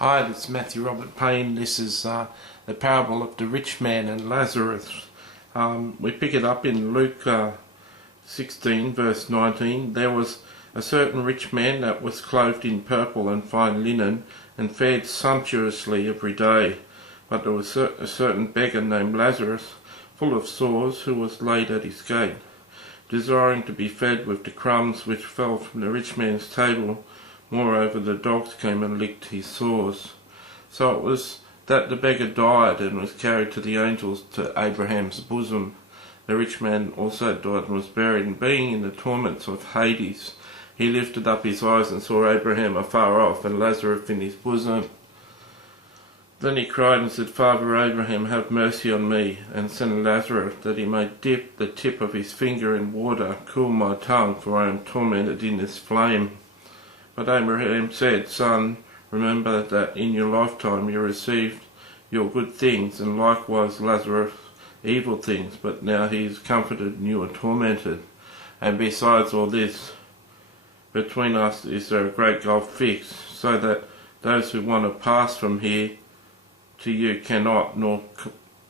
Hi, this is Matthew Robert Payne. This is the parable of the rich man and Lazarus. We pick it up in Luke 16 verse 19. There was a certain rich man that was clothed in purple and fine linen and fared sumptuously every day. But there was a certain beggar named Lazarus, full of sores, who was laid at his gate, desiring to be fed with the crumbs which fell from the rich man's table. Moreover, the dogs came and licked his sores. So it was that the beggar died and was carried to the angels to Abraham's bosom. The rich man also died and was buried, and being in the torments of Hades, he lifted up his eyes and saw Abraham afar off and Lazarus in his bosom. Then he cried and said, Father Abraham, have mercy on me, and send Lazarus, that he may dip the tip of his finger in water, cool my tongue, for I am tormented in this flame. But Abraham said, Son, remember that in your lifetime you received your good things, and likewise Lazarus evil things, but now he is comforted and you are tormented. And besides all this, between us is there a great gulf fixed, so that those who want to pass from here to you cannot, nor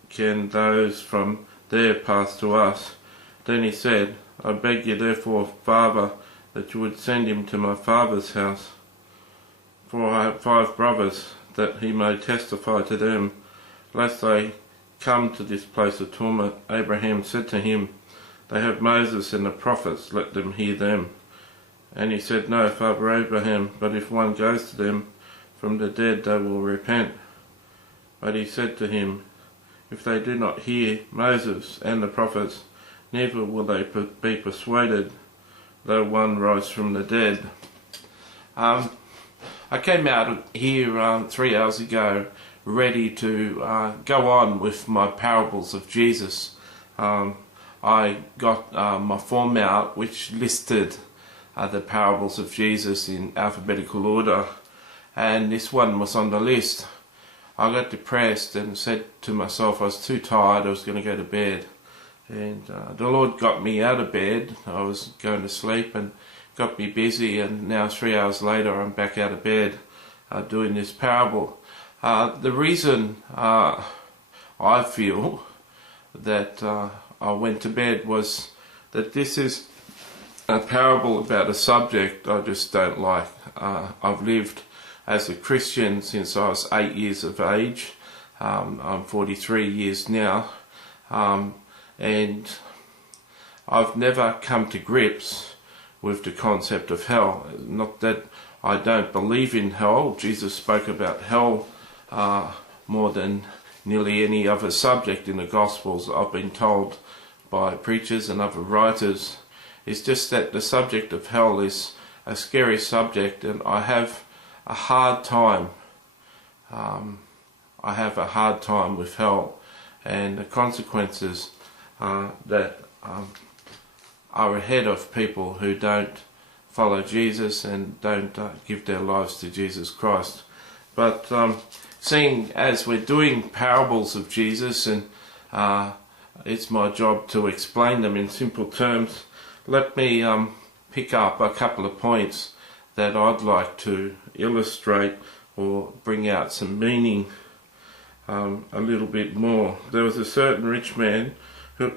can those from there pass to us. Then he said, I beg you therefore, Father, that you would send him to my father's house, for I have 5 brothers, that he may testify to them, lest they come to this place of torment. Abraham said to him, They have Moses and the prophets, let them hear them. And he said, No, Father Abraham, but if one goes to them from the dead, they will repent. But he said to him, If they do not hear Moses and the prophets, neither will they be persuaded, though one rise from the dead. I came out here 3 hours ago ready to go on with my parables of Jesus. I got my form out which listed the parables of Jesus in alphabetical order, and this one was on the list. I got depressed and said to myself I was too tired, I was going to go to bed. And the Lord got me out of bed. I was going to sleep and got me busy, and now 3 hours later I'm back out of bed doing this parable. The reason I feel that I went to bed was that this is a parable about a subject I just don't like. I've lived as a Christian since I was 8 years of age. I'm 43 years now. And I've never come to grips with the concept of hell. Not that I don't believe in hell. Jesus spoke about hell more than nearly any other subject in the Gospels, I've been told by preachers and other writers. It's just that the subject of hell is a scary subject, and I have a hard time. I have a hard time with hell and the consequences that are ahead of people who don't follow Jesus and don't give their lives to Jesus Christ. But seeing as we're doing parables of Jesus, and it's my job to explain them in simple terms, let me pick up a couple of points that I'd like to illustrate or bring out some meaning a little bit more. There was a certain rich man.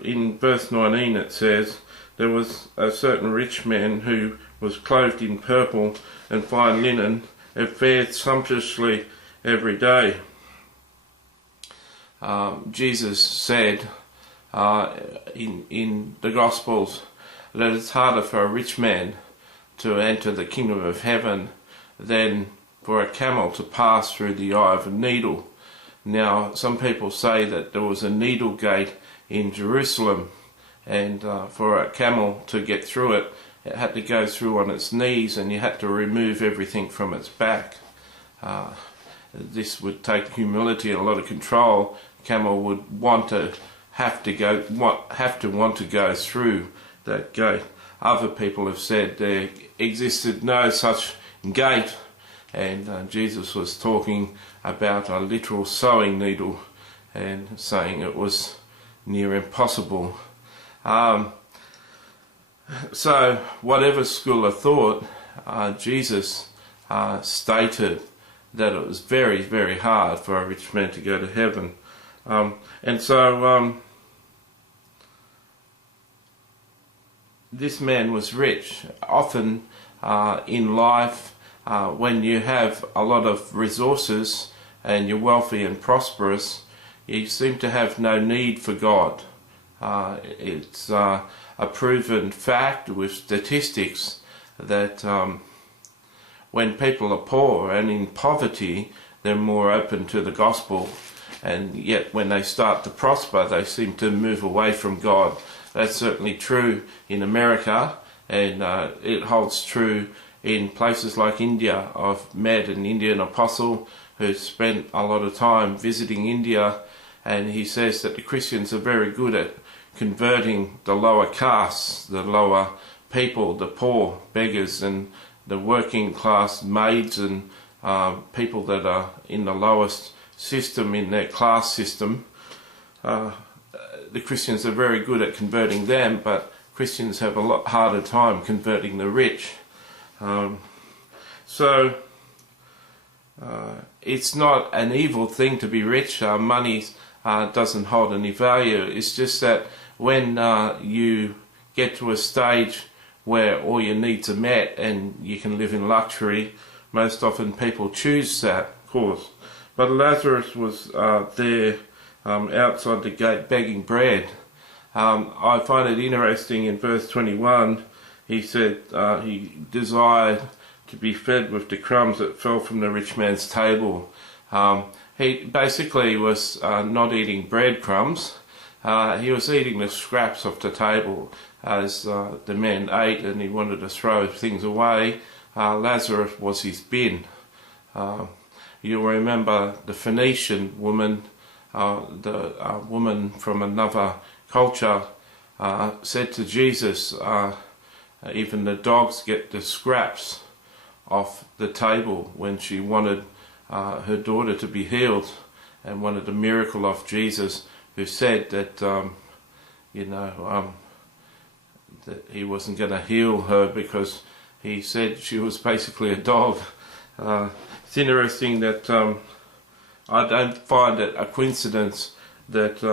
In verse 19 it says, there was a certain rich man who was clothed in purple and fine linen and fared sumptuously every day. Jesus said in the Gospels that it's harder for a rich man to enter the kingdom of heaven than for a camel to pass through the eye of a needle. Now, some people say that there was a needle gate in Jerusalem, and for a camel to get through it, it had to go through on its knees, and you had to remove everything from its back. This would take humility and a lot of control. Camel would have to want to go through that gate. Other people have said there existed no such gate, and Jesus was talking about a literal sewing needle and saying it was near impossible. So whatever school of thought, Jesus stated that it was very, very hard for a rich man to go to heaven. And so this man was rich. Often in life, when you have a lot of resources and you're wealthy and prosperous, you seem to have no need for God. It's a proven fact with statistics that when people are poor and in poverty, they're more open to the gospel, and yet when they start to prosper, they seem to move away from God. That's certainly true in America, and it holds true in places like India. I've met an Indian apostle who spent a lot of time visiting India, and he says that the Christians are very good at converting the lower castes, the lower people, the poor beggars and the working class maids and people that are in the lowest system in their class system. The Christians are very good at converting them, but Christians have a lot harder time converting the rich. So it's not an evil thing to be rich. Money doesn't hold any value. It's just that when you get to a stage where all your needs are met and you can live in luxury, most often people choose that course. But Lazarus was there outside the gate begging bread. I find it interesting in verse 21, he said he desired to be fed with the crumbs that fell from the rich man's table. He basically was not eating breadcrumbs. He was eating the scraps off the table as the man ate, and he wanted to throw things away. Lazarus was his bin. You'll remember the Phoenician woman, the woman from another culture, said to Jesus, even the dogs get the scraps off the table, when she wanted her daughter to be healed and wanted a miracle of Jesus, who said that that he wasn't going to heal her because he said she was basically a dog. It's interesting that I don't find it a coincidence that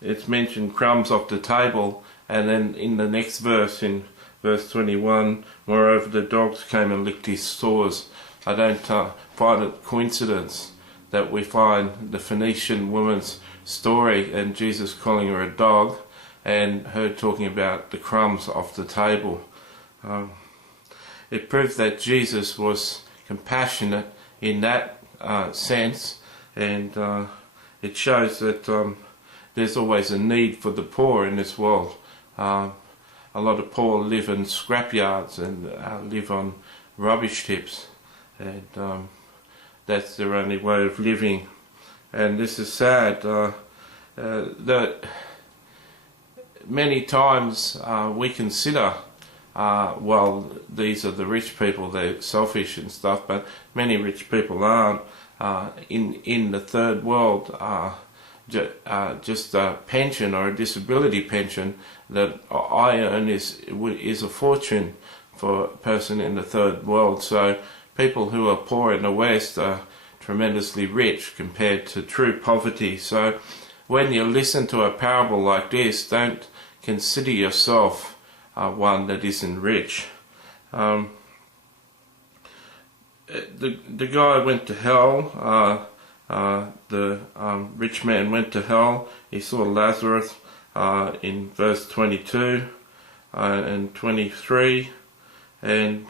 it's mentioned crumbs off the table, and then in the next verse, in verse 21, moreover the dogs came and licked his sores. I don't find it coincidence that we find the Phoenician woman's story and Jesus calling her a dog, and her talking about the crumbs off the table. It proves that Jesus was compassionate in that sense, and it shows that there's always a need for the poor in this world. A lot of poor live in scrapyards and live on rubbish tips, and that's their only way of living. And this is sad. That many times we consider, well, these are the rich people, they're selfish and stuff, but many rich people aren't. In the third world, just a pension or a disability pension that I earn is a fortune for a person in the third world. So people who are poor in the West are tremendously rich compared to true poverty. So when you listen to a parable like this, don't consider yourself one that isn't rich. The guy went to hell. The rich man went to hell. He saw Lazarus in verse 22 and 23, and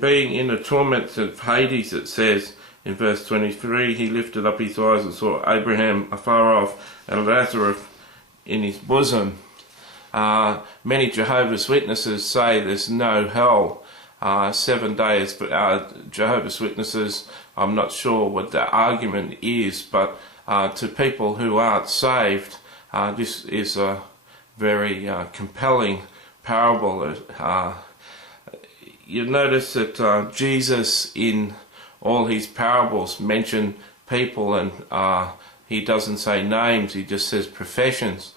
being in the torments of Hades, it says in verse 23, he lifted up his eyes and saw Abraham afar off and Lazarus in his bosom. Many Jehovah's Witnesses say there's no hell. 7 days, but Jehovah's Witnesses, I'm not sure what the argument is, but to people who aren't saved, this is a very compelling parable. You notice that Jesus in all his parables mention people, and he doesn't say names, he just says professions.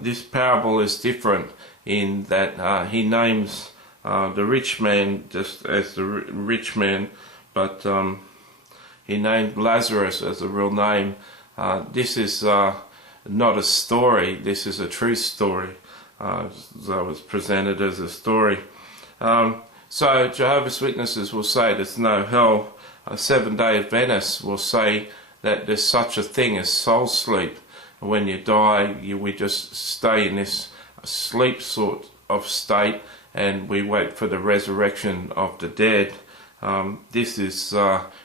This parable is different in that he names the rich man just as the rich man, but he named Lazarus as a real name. This is not a story, this is a true story. So it's presented as a story. So Jehovah's Witnesses will say there's no hell. Seventh-day Adventists will say that there's such a thing as soul sleep. When you die, we just stay in this sleep sort of state, and we wait for the resurrection of the dead. This is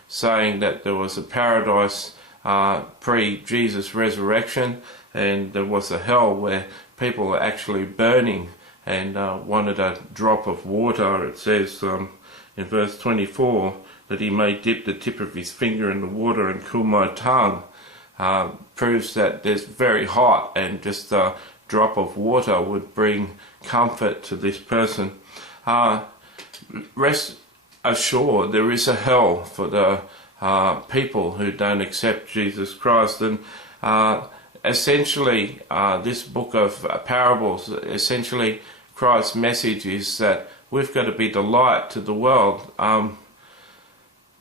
saying that there was a paradise pre-Jesus resurrection, and there was a hell where people were actually burning and wanted a drop of water. It says in verse 24 that he may dip the tip of his finger in the water and cool my tongue. Proves that there's very hot, and just a drop of water would bring comfort to this person. Rest assured, there is a hell for the people who don't accept Jesus Christ. And essentially, this book of parables, essentially Christ's message is that we've got to be the light to the world.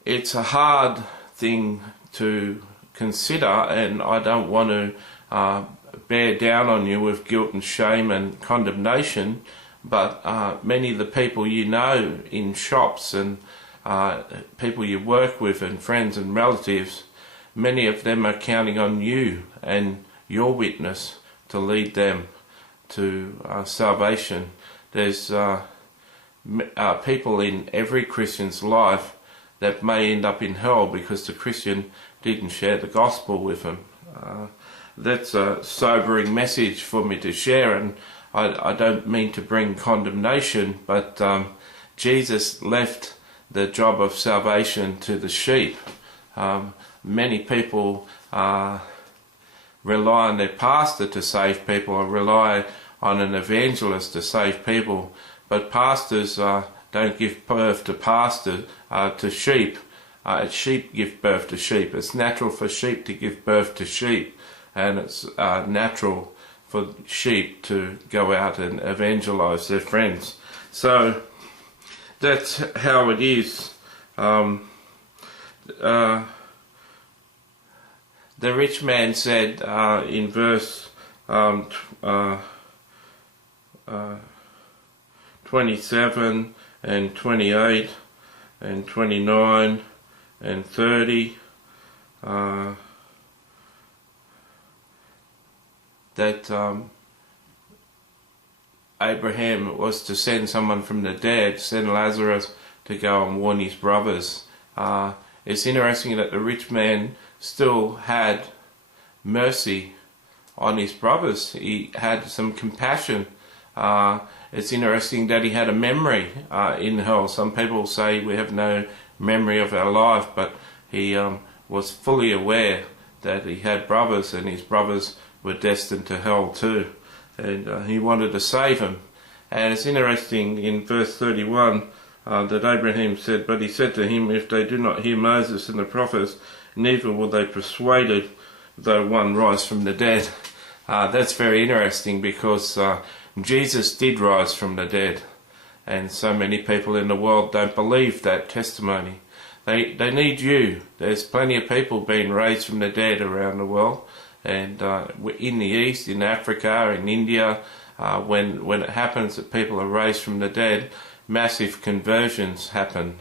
It's a hard thing to consider, and I don't want to bear down on you with guilt and shame and condemnation, but many of the people you know in shops and people you work with and friends and relatives, many of them are counting on you and your witness to lead them to salvation. There's people in every Christian's life that may end up in hell because the Christian didn't share the gospel with them. That's a sobering message for me to share, and I don't mean to bring condemnation, but Jesus left the job of salvation to the sheep. Many people rely on their pastor to save people, or rely on an evangelist to save people, but pastors don't give birth to sheep. Sheep give birth to sheep. It's natural for sheep to give birth to sheep, and it's natural for sheep to go out and evangelize their friends. So that's how it is. The rich man said in verse 27 and 28 and 29 and 30 that Abraham was to send someone from the dead, send Lazarus to go and warn his brothers. It's interesting that the rich man still had mercy on his brothers. He had some compassion. It's interesting that he had a memory in hell. Some people say we have no memory of our life, but he was fully aware that he had brothers, and his brothers were destined to hell too, and he wanted to save them. And it's interesting in verse 31 that Abraham said, but he said to him, if they do not hear Moses and the prophets, neither will they be persuaded though one rise from the dead. That's very interesting, because Jesus did rise from the dead, and so many people in the world don't believe that testimony. They need you. There's plenty of people being raised from the dead around the world, and in the East, in Africa, in India, when it happens that people are raised from the dead, massive conversions happen.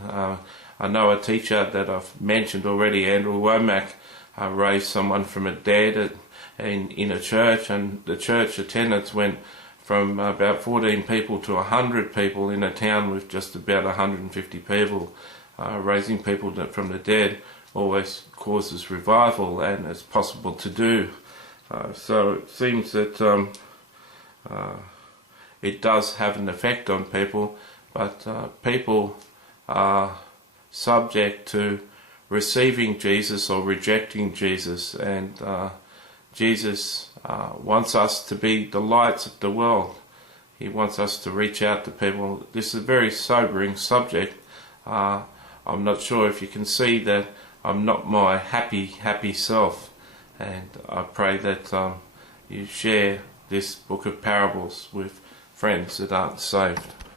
I know a teacher that I've mentioned already, Andrew Womack, raised someone from the dead in a church, and the church attendance went from about 14 people to 100 people in a town with just about 150 people. Raising people from the dead always causes revival, and it's possible to do. So it seems that it does have an effect on people, but people are subject to receiving Jesus or rejecting Jesus, and Jesus wants us to be the lights of the world. He wants us to reach out to people. This is a very sobering subject. I'm not sure if you can see that I'm not my happy self, and I pray that you share this book of parables with friends that aren't saved.